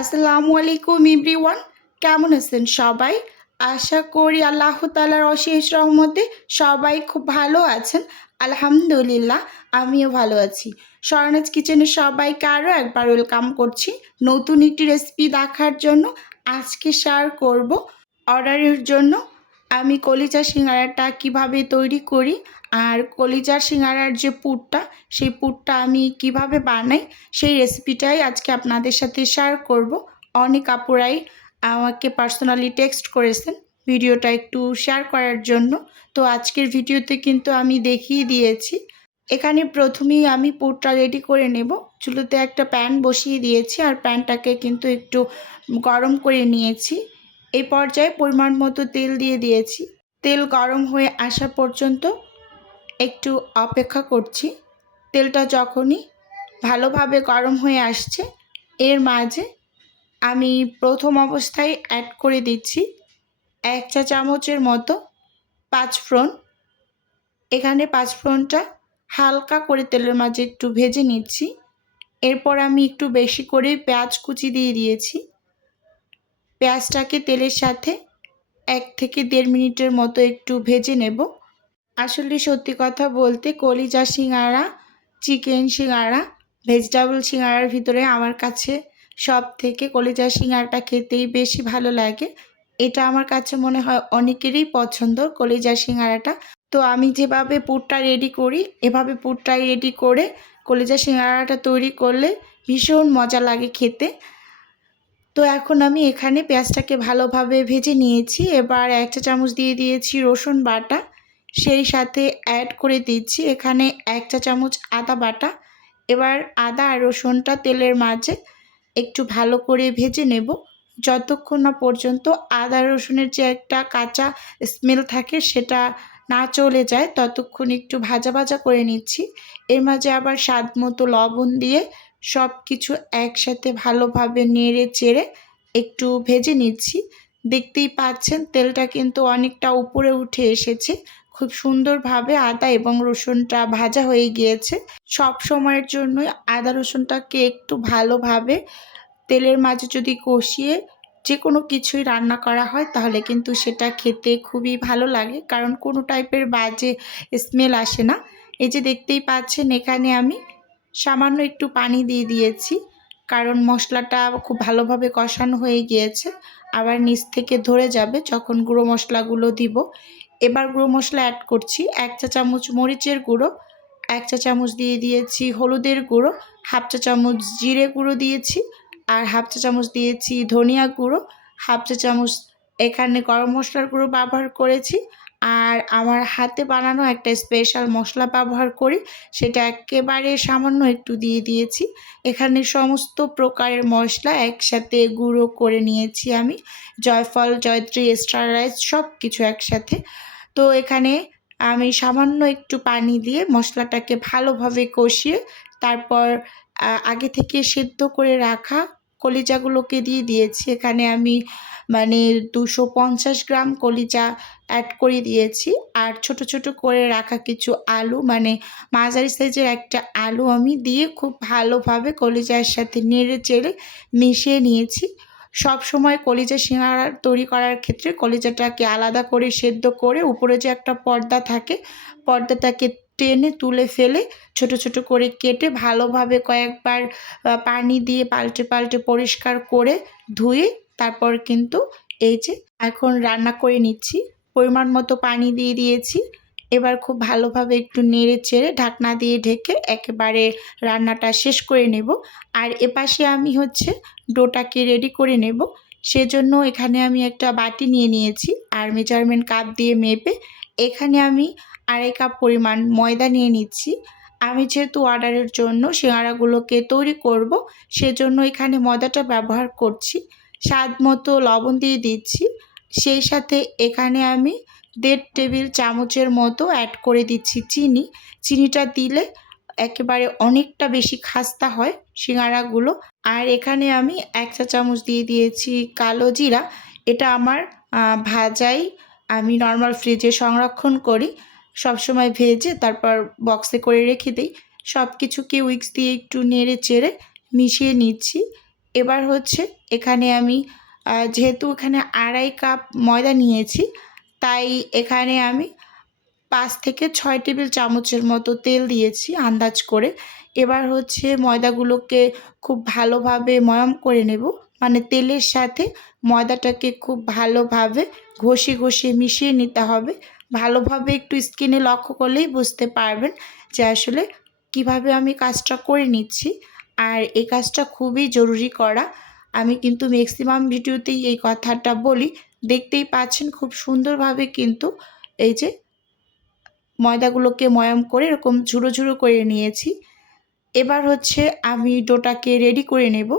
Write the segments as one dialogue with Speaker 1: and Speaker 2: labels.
Speaker 1: আসসালামু আলাইকুম এভরিওয়ান, কেমন আছেন সবাই? আশা করি আল্লাহ তালার অশেষ রহমতে সবাই খুব ভালো আছেন। আলহামদুলিল্লাহ, আমিও ভালো আছি। স্বর্ণাজ কিচেনে সবাইকে আরও একবার ওয়েলকাম করছি নতুন একটি রেসিপি দেখার জন্য। আজকে শেয়ার করব অর্ডারের জন্য আমি কলিজা সিঙ্গারাটা কীভাবে তৈরি করি আর কলিজার সিঙ্গারার যে পুরটা, সেই পুরটা আমি কীভাবে বানাই, সেই রেসিপিটাই আজকে আপনাদের সাথে শেয়ার করব। অনেক আপুরাই আমাকে পার্সোনালি টেক্সট করেছেন ভিডিওটা একটু শেয়ার করার জন্য। তো আজকের ভিডিওতে কিন্তু আমি দেখিয়ে দিয়েছি। এখানে প্রথমেই আমি পুরটা রেডি করে নেব। চুলোতে একটা প্যান বসিয়ে দিয়েছি আর প্যানটাকে কিন্তু একটু গরম করে নিয়েছি। এই পর্যায়ে পরিমাণ মতো তেল দিয়ে দিয়েছি। তেল গরম হয়ে আসা পর্যন্ত একটু অপেক্ষা করছি। তেলটা যখনই ভালোভাবে গরম হয়ে আসছে, এর মাঝে আমি প্রথম অবস্থায় অ্যাড করে দিচ্ছি এক চা চামচের মতো পাঁচফোড়ন। এখানে পাঁচফোড়নটা হালকা করে তেলের মাঝে একটু ভেজে নিচ্ছি। এরপর আমি একটু বেশি করে পেঁয়াজ কুচি দিয়ে দিয়েছি। পেঁয়াজটাকে তেলের সাথে এক থেকে দেড় মিনিটের মতো একটু ভেজে নেব। আসলে সত্যি কথা বলতে কলিজা সিঙ্গারা, চিকেন সিঙ্গারা, ভেজিটেবল সিঙ্গারার ভিতরে আমার কাছে সব থেকে কলিজা সিঙ্গারাটা খেতেই বেশি ভালো লাগে। এটা আমার কাছে মনে হয় অনেকেরই পছন্দ কলিজা সিঙ্গারাটা। তো আমি যেভাবে পুরটা রেডি করি, এভাবে পুরটাই রেডি করে কলিজা সিঙ্গারাটা তৈরি করলে ভীষণ মজা লাগে খেতে। তো এখন আমি এখানে পেঁয়াজটাকে ভালোভাবে ভেজে নিয়েছি। এবার এক চা চামচ দিয়ে দিয়েছি রসুন বাটা। সেই সাথে অ্যাড করে দিচ্ছি এখানে এক চা চামচ আদা বাটা। এবার আদা আর রসুনটা তেলের মাঝে একটু ভালো করে ভেজে নেব। যতক্ষণ না পর্যন্ত আদা রসুনের যে একটা কাঁচা স্মেল থাকে সেটা না চলে যায়, ততক্ষণ একটু ভাজা ভাজা করে নিচ্ছি। এর মাঝে আবার স্বাদ মতো লবণ দিয়ে সব কিছু একসাথে ভালোভাবে নেড়ে চেড়ে একটু ভেজে নিচ্ছি। দেখতেই পাচ্ছেন, তেলটা কিন্তু অনেকটা উপরে উঠে এসেছে। খুব সুন্দরভাবে আদা এবং রসুনটা ভাজা হয়ে গিয়েছে। সব সময়ের জন্য আদা রসুনটাকে একটু ভালোভাবে তেলের মাঝে যদি কষিয়ে যে কোনো কিছুই রান্না করা হয়, তাহলে কিন্তু সেটা খেতে খুবই ভালো লাগে। কারণ কোনো টাইপের বাজে স্মেল আসে না। এই যে দেখতেই পাচ্ছেন, এখানে আমি সামান্য একটু পানি দিয়ে দিয়েছি, কারণ মশলাটা খুব ভালোভাবে কষানো হয়ে গিয়েছে। আবার নিচ থেকে ধরে যাবে যখন গুঁড়ো মশলাগুলো দিব। এবার গুঁড়ো মশলা অ্যাড করছি এক চা চামচ মরিচের গুঁড়ো, এক চা চামচ দিয়ে দিয়েছি হলুদের গুঁড়ো, হাফ চা চামচ জিরে গুঁড়ো দিয়েছি আর হাফ চা চামচ দিয়েছি ধনিয়া গুঁড়ো, হাফ চা চামচ এখানে গরম মশলার গুঁড়ো ব্যবহার করেছি আর আমার হাতে বানানো একটা স্পেশাল মশলা ব্যবহার করি, সেটা একেবারে সামান্য একটু দিয়ে দিয়েছি। এখানে সমস্ত প্রকারের মশলা একসাথে গুঁড়ো করে নিয়েছি আমি। জয়ফল, জয়ত্রী এক্সট্রা রাইস সব কিছু একসাথে। তো এখানে আমি সামান্য একটু পানি দিয়ে মশলাটাকে ভালোভাবে কষিয়ে, তারপর আগে থেকে সেদ্ধ করে রাখা কলিজাগুলোকে দিয়ে দিয়েছি। এখানে আমি মানে দুশো পঞ্চাশ গ্রাম কলিজা অ্যাড করে দিয়েছি। আর ছোট ছোট করে রাখা কিছু আলু মানে মাঝারি সাইজের একটা আলু আমি দিয়ে খুব ভালোভাবে কলিজার সাথে নেড়ে চেড়ে মিশিয়ে নিয়েছি। সব সময় কলিজা সিঙ্গারা তৈরি করার ক্ষেত্রে কলিজাটাকে আলাদা করে সেদ্ধ করে উপরে যে একটা পর্দা থাকে, পর্দাটাকে টেনে তুলে ফেলে ছোট ছোট করে কেটে ভালোভাবে কয়েকবার পানি দিয়ে পাল্টে পাল্টে পরিষ্কার করে ধুয়ে তারপর কিন্তু এই যে এখন রান্না করে নিচ্ছি, পরিমাণ মতো পানি দিয়ে দিয়েছি। এবার খুব ভালোভাবে একটু নেড়ে চেড়ে ঢাকনা দিয়ে ঢেকে একেবারে রান্নাটা শেষ করে নেব। আর এপাশে আমি হচ্ছে ডোটাকে রেডি করে নেব। সেজন্য এখানে আমি একটা বাটি নিয়ে নিয়েছি আর মেজারমেন্ট কাপ দিয়ে মেপে এখানে আমি আড়াই কাপ পরিমাণ ময়দা নিয়ে নিচ্ছি। আমি যেহেতু অর্ডারের জন্য সিঙ্গারাগুলোকে তৈরি করব, সেজন্য এখানে ময়দাটা ব্যবহার করছি। স্বাদ মতো লবণ দিয়ে দিচ্ছি। সেই সাথে এখানে আমি দেড় টেবিল চামচের মতো অ্যাড করে দিচ্ছি চিনি। চিনিটা দিলে একেবারে অনেকটা বেশি খাস্তা হয় সিঙ্গারাগুলো। আর এখানে আমি এক চা চামচ দিয়ে দিয়েছি কালো জিরা। এটা আমার ভাজাই আমি নর্মাল ফ্রিজে সংরক্ষণ করি। সবসময় ভেজে তারপর বক্সে করে রেখে দিই। সব কিছুকে উইক্স দিয়ে একটু নেড়ে চেড়ে মিশিয়ে নিচ্ছি। এবার হচ্ছে এখানে আমি যেহেতু এখানে আড়াই কাপ ময়দা নিয়েছি, তাই এখানে আমি পাঁচ থেকে ছয় টেবিল চামচের মতো তেল দিয়েছি আন্দাজ করে। এবার হচ্ছে ময়দাগুলোকে খুব ভালোভাবে ময়ম করে নেব। মানে তেলের সাথে ময়দাটাকে খুব ভালোভাবে ঘষে ঘষে মিশিয়ে নিতে হবে। ভালোভাবে একটু স্কিনে লক্ষ্য করলেই বুঝতে পারবেন যে আসলে কীভাবে আমি কাজটা করে নিচ্ছি। আর এই কাজটা খুবই জরুরি করা। আমি কিন্তু ম্যাক্সিমাম ভিডিওতেই এই কথাটা বলি। দেখতেই পাচ্ছেন খুব সুন্দরভাবে কিন্তু এই যে ময়দাগুলোকে ময়াম করে এরকম ঝুড়ো ঝুড়ো করে নিয়েছি। এবার হচ্ছে আমি ডোটাকে রেডি করে নেব।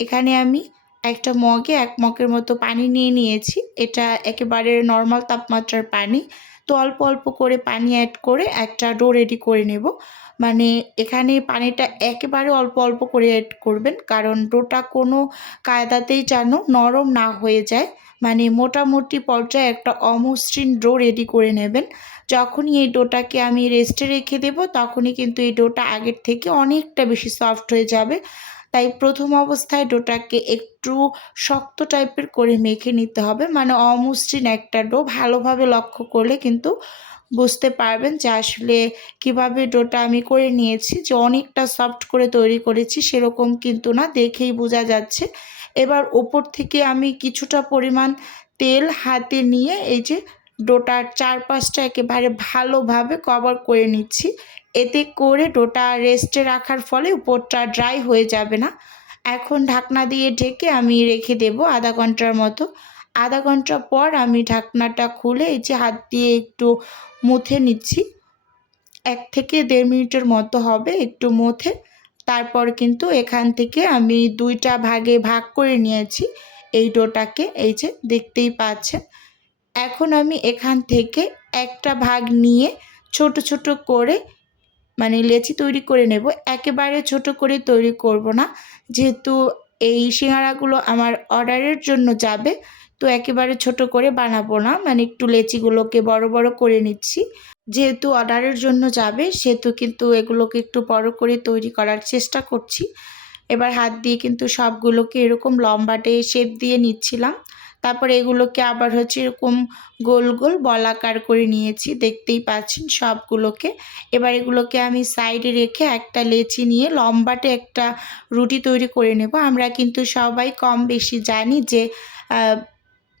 Speaker 1: এখানে আমি একটা মগে এক মগের মতো পানি নিয়ে নিয়েছি। এটা একেবারে নর্মাল তাপমাত্রার পানি। তো অল্প অল্প করে পানি অ্যাড করে একটা ডো রেডি করে নেব। মানে এখানে পানিটা একেবারে অল্প অল্প করে অ্যাড করবেন, কারণ ডোটা কোনো কায়দাতেই যেন নরম না হয়ে যায়। মানে মোটামুটি পর্যায়ে একটা অমসৃণ ডো রেডি করে নেবেন। যখনই এই ডোটাকে আমি রেস্টে রেখে দেব, তখনই কিন্তু এই ডোটা আগের থেকে অনেকটা বেশি সফট হয়ে যাবে। তাই প্রথম অবস্থায় ডোটাকে একটু শক্ত টাইপের করে মেখে নিতে হবে। মানে অমসৃণ একটা ডো, ভালোভাবে লক্ষ্য করলে কিন্তু বুঝতে পারবেন যে আসলে কীভাবে ডোটা আমি করে নিয়েছি, যে অনেকটা সফট করে তৈরি করেছি সেরকম কিন্তু না, দেখেই বোঝা যাচ্ছে। এবার ওপর থেকে আমি কিছুটা পরিমাণ তেল হাতে নিয়ে এই যে ডোটার চারপাশটা একেবারে ভালোভাবে কভার করে নিচ্ছি। এতে করে ডোটা রেস্টে রাখার ফলে উপরটা ড্রাই হয়ে যাবে না। এখন ঢাকনা দিয়ে ঢেকে আমি রেখে দেব আধা ঘণ্টার মতো। আধা ঘণ্টা পর আমি ঢাকনাটা খুলে এই যে হাত দিয়ে একটু মুথে নিচ্ছি। এক থেকে দেড় মিনিটের মতো হবে একটু মুথে। তারপর কিন্তু এখান থেকে আমি দুইটা ভাগে ভাগ করে নিয়েছি এই ডোটাকে, এই যে দেখতেই পাচ্ছেন। এখন আমি এখান থেকে একটা ভাগ নিয়ে ছোট ছোট করে মানে লেচি তৈরি করে নেব। একেবারে ছোট করে তৈরি করব না। যেহেতু এই সিঙ্গারাগুলো আমার অর্ডারের জন্য যাবে, তো একেবারে ছোট করে বানাবো না। মানে একটু লেচিগুলোকে বড় বড় করে নিচ্ছি। যেহেতু অর্ডারের জন্য যাবে, সেহেতু কিন্তু এগুলোকে একটু বড় করে তৈরি করার চেষ্টা করছি। এবার হাত দিয়ে কিন্তু সবগুলোকে এরকম লম্বাটে শেপ দিয়ে নিচ্ছিলাম। তারপরে এগুলোকে আবার হচ্ছে এরকম গোল গোল বলাকার করে নিয়েছি। দেখতেই পাচ্ছেন সবগুলোকে। এবার এগুলোকে আমি সাইডে রেখে একটা লেচি নিয়ে লম্বাটে একটা রুটি তৈরি করে নেব। আমরা কিন্তু সবাই কম বেশি জানি যে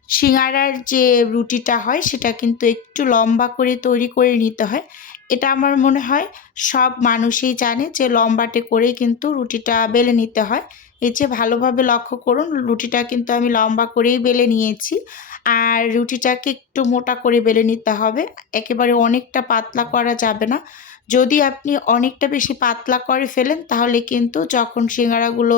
Speaker 1: সিঙ্গারার যে রুটিটা হয় সেটা কিন্তু একটু লম্বা করে তৈরি করে নিতে হয়। এটা আমার মনে হয় সব মানুষই জানে যে লম্বাটে করেই কিন্তু রুটিটা বেলে নিতে হয়। এই যে ভালোভাবে লক্ষ্য করুন, রুটিটা কিন্তু আমি লম্বা করেই বেলে নিয়েছি। আর রুটিটাকে একটু মোটা করে বেলে নিতে হবে। একেবারে অনেকটা পাতলা করা যাবে না। যদি আপনি অনেকটা বেশি পাতলা করে ফেলেন, তাহলে কিন্তু যখন সিঙ্গারাগুলো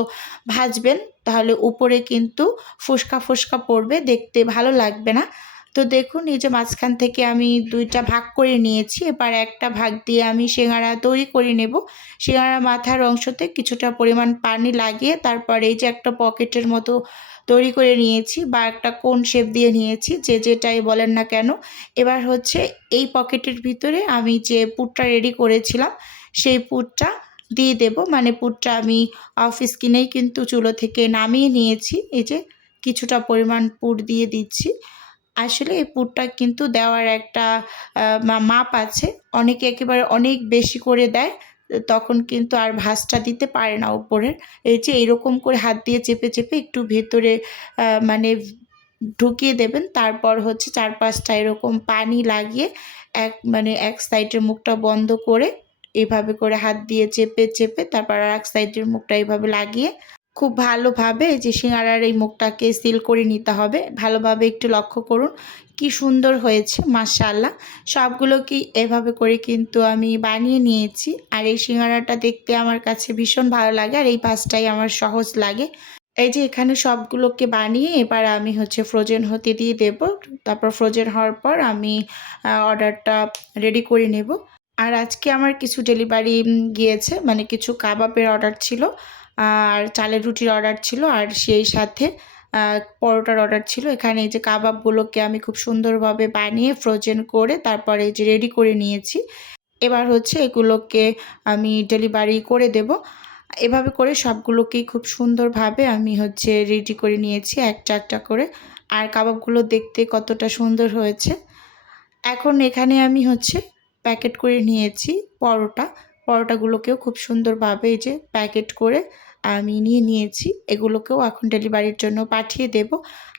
Speaker 1: ভাজবেন, তাহলে উপরে কিন্তু ফুসকা ফুসকা পড়বে, দেখতে ভালো লাগবে না। তো দেখুন, এই যে মাঝখান থেকে আমি দুইটা ভাগ করে নিয়েছি, এবার একটা ভাগ দিয়ে আমি সিঙ্গারা তৈরি করে নেব। সিঙ্গারা মাথার অংশতে কিছুটা পরিমাণ পানি লাগিয়ে তারপর এই যে একটা পকেটের মতো তৈরি করে নিয়েছি বা একটা কোন শেপ দিয়ে নিয়েছি, যে যেটাই বলেন না কেন। এবার হচ্ছে এই পকেটের ভিতরে আমি যে পুটটা রেডি করেছিলাম, সেই পুটটা দিয়ে দেব। মানে পুটটা আমি অফিস কিনেই কিন্তু চুলো থেকে নামিয়ে নিয়েছি। এই যে কিছুটা পরিমাণ পুট দিয়ে দিচ্ছি। আসলে এই পুরটা কিন্তু দেওয়ার একটা মাপ আছে। অনেকে একেবারে অনেক বেশি করে দেয়, তখন কিন্তু আর ভাঁজটা দিতে পারে না উপরের এই যে এরকম করে হাত দিয়ে চেপে চেপে একটু ভেতরে মানে ঢুকিয়ে দেবেন, তারপর হচ্ছে চার পাঁচটা এরকম পানি লাগিয়ে এক মানে এক সাইডের মুখটা বন্ধ করে এইভাবে করে হাত দিয়ে চেপে চেপে, তারপর আর এক সাইডের মুখটা এইভাবে লাগিয়ে খুব ভালোভাবে যে সিঙ্গারার এই মুখটাকে সিল করে নিতে হবে। ভালোভাবে একটু লক্ষ্য করুন কি সুন্দর হয়েছে মাশাল্লাহ সবগুলো কি এভাবে করে কিন্তু আমি বানিয়ে নিয়েছি। আর এই সিঙ্গারাটা দেখতে আমার কাছে ভীষণ ভালো লাগে আর এই পাশটাই আমার সহজ লাগে। এই যে এখানে সবগুলোকে বানিয়ে এবার আমি হচ্ছে ফ্রোজেন হতে দিয়ে দেব। তারপর ফ্রোজেন হওয়ার পর আমি অর্ডারটা রেডি করে নেব। আর আজকে আমার কিছু ডেলিভারি গিয়েছে মানে কিছু কাবাবের অর্ডার ছিল। আর চালের রুটির অর্ডার ছিল আর সেই সাথে পরোটার অর্ডার ছিল। এখানে এই যে কাবাবগুলোকে আমি খুব সুন্দরভাবে বানিয়ে ফ্রোজেন করে তারপরে এই যে রেডি করে নিয়েছি। এবার হচ্ছে এগুলোকে আমি ডেলিভারি করে দেব। এভাবে করে সবগুলোকেই খুব সুন্দরভাবে আমি হচ্ছে রেডি করে নিয়েছি একটা একটা করে। আর কাবাবগুলো দেখতে কতটা সুন্দর হয়েছে। এখন এখানে আমি হচ্ছে প্যাকেট করে নিয়েছি পরোটা। পরোটাগুলোকেও খুব সুন্দরভাবে এই যে প্যাকেট করে আমি নিয়ে নিয়েছি। এগুলোকেও এখন ডেলিভারির জন্য পাঠিয়ে দেব।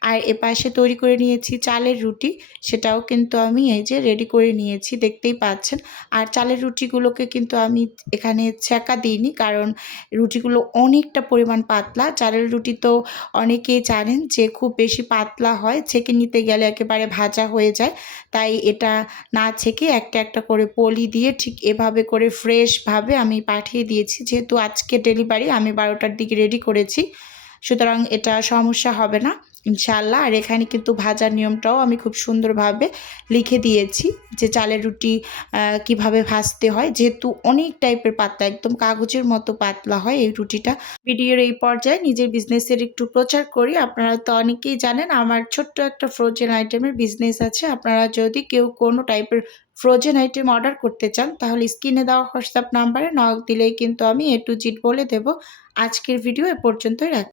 Speaker 1: আর এপাশে তৈরি করে নিয়েছি চালের রুটি। সেটাও কিন্তু আমি এই যে রেডি করে নিয়েছি, দেখতেই পাচ্ছেন। আর চালের রুটিগুলোকে কিন্তু আমি এখানে ছ্যাঁকা দিইনি কারণ রুটিগুলো অনেকটা পরিমাণ পাতলা। চালের রুটি তো অনেকেই জানেন যে খুব বেশি পাতলা হয়, ছেঁকে নিতে গেলে একেবারে ভাজা হয়ে যায়। তাই এটা না ছেঁকে একটা একটা করে পলি দিয়ে ঠিক এভাবে করে ফ্রেশভাবে আমি পাঠিয়ে দিয়েছি। যেহেতু আজকে ডেলিভারি আমি বারোটার দিকে রেডি করেছি। সুতরাং এটা সমস্যা হবে না ইনশাল্লাহ আর এখানে কিন্তু ভাজার নিয়মটাও আমি খুব সুন্দরভাবে লিখে দিয়েছি যে চালের রুটি কীভাবে ভাজতে হয়। যেহেতু অনেক টাইপের পাতলা একদম কাগজের মতো পাতলা হয় এই রুটিটা। ভিডিওর এই পর্যায়ে নিজের বিজনেসের একটু প্রচার করি। আপনারা তো অনেকেই জানেন, আমার ছোট্ট একটা ফ্রোজেন আইটেমের বিজনেস আছে। আপনারা যদি কেউ কোনো টাইপের ফ্রোজেন আইটেম অর্ডার করতে চান, তাহলে স্ক্রিনে দেওয়া হোয়াটসঅ্যাপ নাম্বারে নক দিলেই কিন্তু আমি এ টু জিট বলে দেবো। আজকের ভিডিও এ পর্যন্তই রাখি